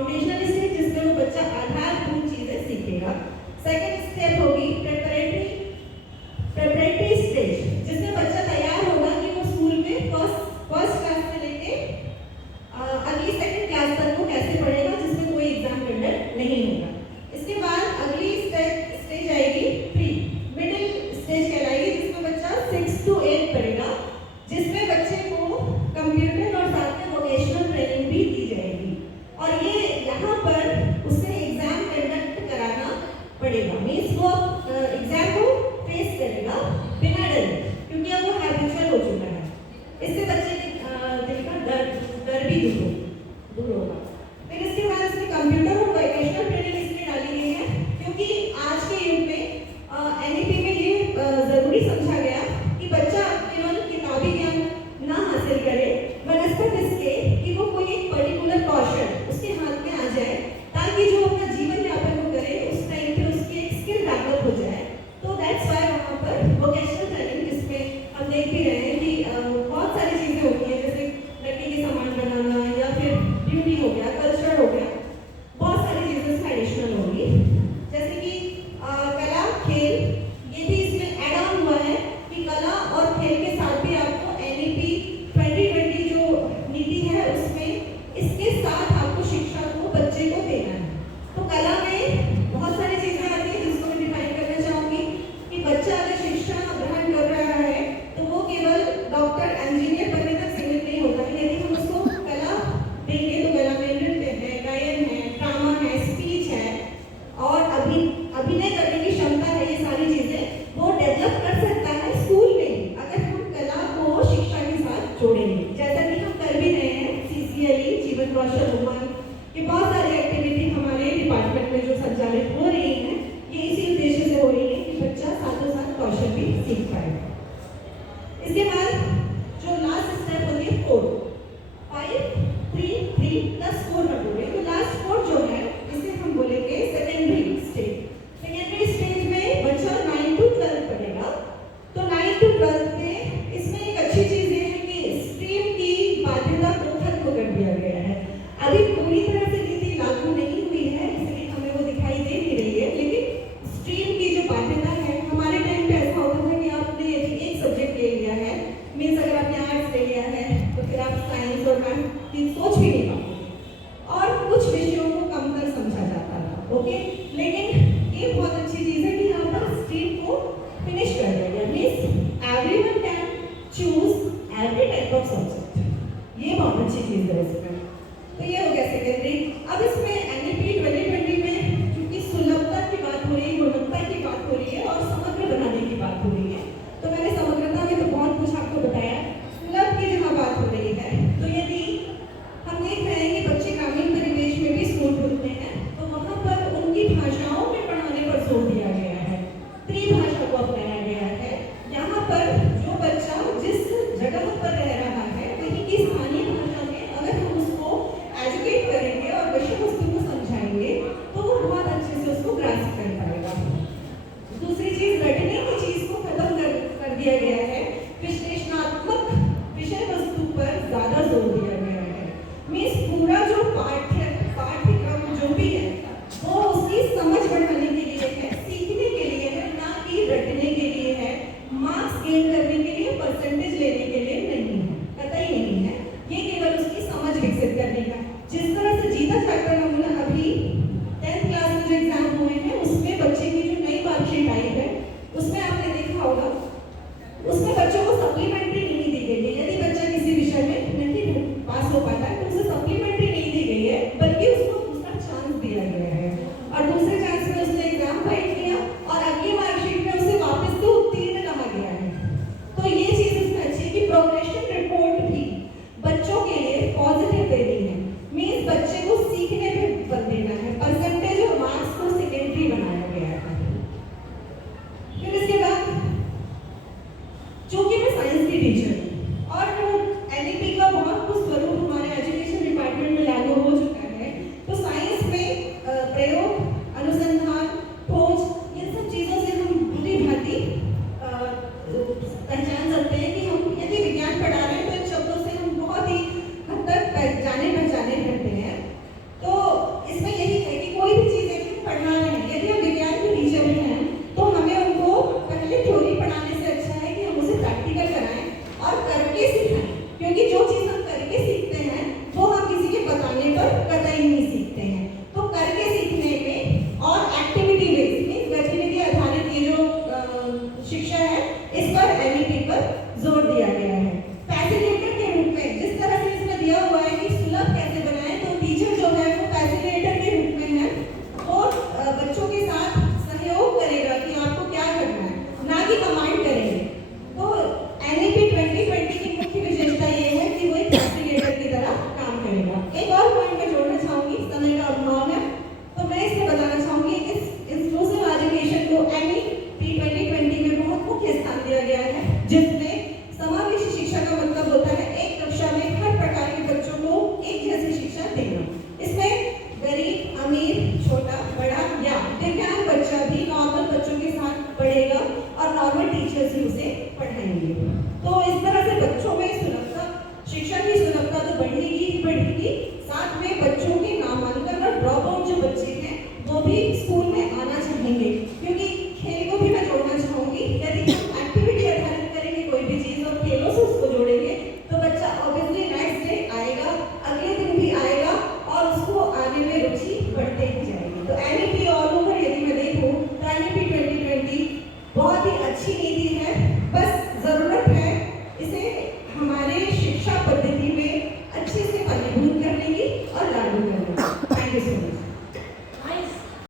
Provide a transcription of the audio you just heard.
Foundational stage जिसमें वो बच्चा आधारभूत चीजें सीखेगा। सेकंड स्टेप होगी प्रेपरेटरी स्टेज, जिसमें बच्चा तैयार होगा कि वो स्कूल में फर्स्ट क्लास से लेके अगली सेकंड क्लास तक वो कैसे पढ़ेगा, जिसमें कोई एग्जाम कंडक्ट नहीं होगा। इसके बाद अगली स्टेज आएगी मिडिल स्टेज कहलाएगी, जिसमें बच्चा 6 to 8 पढ़ेगा, जिसमें बच्चे को कंप्यूटर और साथ में वोकेशनल ट्रेनिंग भी दी जाएगी। और ये यहाँ पर उसे एग्जाम कंडक्ट कराना पड़ेगा, मीन्स वो एग्जाम को फेस करेगा बिना डर, क्योंकि अब वो हैबिचुअल हो चुका है। इससे बच्चे के दिल का डर भी दूर होगा। फिर इसके बाद इसमें कंप्यूटर और वोकेशनल ट्रेनिंग इसमें डाली गई है, क्योंकि आज के युग में एनईपी में ये जरूरी समझा गया कि बच्चा केवल किताबी ज्ञान ना हासिल करे, बनस्पत इसके कि वो कोई एक पर्टिकुलर कौशल उसके हाथ में आ जाए, ताकि जो अपना जीवन यापन वो करे उस टाइम पे उसकी एक स्किल डेवलप हो जाए। तो दैट्स व्हाई वहाँ पर वोकेशनल ट्रेनिंग, जिसमें हम देख भी रहे हैं कि बहुत सारी चीज़ें होती हैं, जैसे लकड़ी के सामान बनाना या फिर ब्यूटी हो गया, कल्चर हो गया, बहुत सारी चीज़ें इसमें एडिशनल होंगी। जैसे कि कला खेल, ये भी इसमें ऐड ऑन हुआ है कि कला और खेल के साथ भी आपको एनईपी 2020 जो नीति है उसमें इसके साथ आपको शिक्षा को बच्चे को देना है। तो कला में बहुत सारी चीज़ें आती हैं जिसको मैं डिफाइन करना चाहूँगी कि बच्चा अगर शिक्षा ग्रहण कर रहा है तो वो केवल डॉक्टर इंजीनियर बनने तक सीमित नहीं होता है। यदि हम उसको कला देंगे तो कला में नृत्य है, गायन है, ड्रामा है, स्पीच है और अभिनय करने की क्षमता है, ये सारी चीज़ें वो डेवलप कर सकता है स्कूल में, अगर हम कला को शिक्षा के साथ जोड़ेंगे, जैसा कि हम कर भी रहे हैं। CCLE जीवन कौशल उमंग के बहुत सारी एक्टिविटी हमारे डिपार्टमेंट में जो संचालित हो रही हैं, ये इसी उद्देश्य से हो रही है कि बच्चा साथों साथ कौशल भी सीख पाए। इसके बाद जो लास्ट स्टेप होती है 4, 5, 3, 3 + 4 बटोरे, तो लास्ट 4 जो है इसे हम बोलेंगे सेकेंडरी स्टेज। सेकेंडरी स्टेज में बच्चा 9 to 12 पढ़ेगा। तो 9 to 12 में इसमें एक अच्छी चीज़ ये है कि स्ट्रीम की बाध्यता को खत्म कर दिया गया है। अभी पूरी तरह से नीति लागू नहीं हुई है, इसलिए हमें वो दिखाई दे नहीं रही है, लेकिन स्ट्रीम की जो बाध्यता है, हमारे टाइम पे ऐसा होता था कि आपने यदि एक सब्जेक्ट ले लिया है, मीन्स अगर आपने आर्ट्स ले लिया है तो फिर आप साइंस और मैथ की सोच भी नहीं पाते और कुछ विषयों को कमतर समझा जाता था। ओके, लेकिन ये बहुत अच्छी चीज़ है कि यहाँ पर स्ट्रीम को फिनिश कर दिया गया, means everyone can choose every type of subject. ये बहुत अच्छी चीज़ है इसमें। तो ये हो गया सेकेंडरी। अब इसमें एनईपी 2020 में क्योंकि सुलभता की बात हो रही है, गुणवत्ता की बात हो रही है और समग्र बनाने की बात हो रही है, तो मैंने समग्रता में तो बहुत कुछ आपको बताया। सुलभ की जहाँ बात हो रही है, तो यदि हम देख रहे हैं कि बच्चे ग्रामीण परिवेश में भी स्कूल खुलते हैं, तो वहाँ पर उनकी है वो फैसिलिटेटर के रूप में है। वो बच्चों के साथ सहयोग करेगा कि आपको क्या करना है, ना कि कमांड करेंगे। तो NEP 2020 की मुख्य विशेषता ये है कि वो एक फैसिलिटेटर की तरह काम करेगा। एक और पॉइंट मैं जोड़ना चाहूंगी, समय का अभाव है तो मैं इसमें बताना चाहूंगी, इस इंक्लूसिव एजुकेशन को NEP 2020 में बहुत मुख्य स्थान दिया गया है, जिसमें समावेशी शिक्षा का मतलब होता है एक कक्षा में हर प्रकार के बच्चों को एक जैसी शिक्षा देना। इसमें गरीब, अमीर, छोटा, बड़ा या दिव्यांग बच्चा भी नॉर्मल बच्चों के साथ पढ़ेगा और नॉर्मल टीचर्स ही उसे पढ़ाएंगे। तो इस तरह से बच्चों में सुलभता, शिक्षा की सुलभता तो बढ़ेगी ही बढ़ेगी, साथ में बच्चों के नामांकन और ड्रॉप आउट जो बच्चे हैं वो भी स्कूल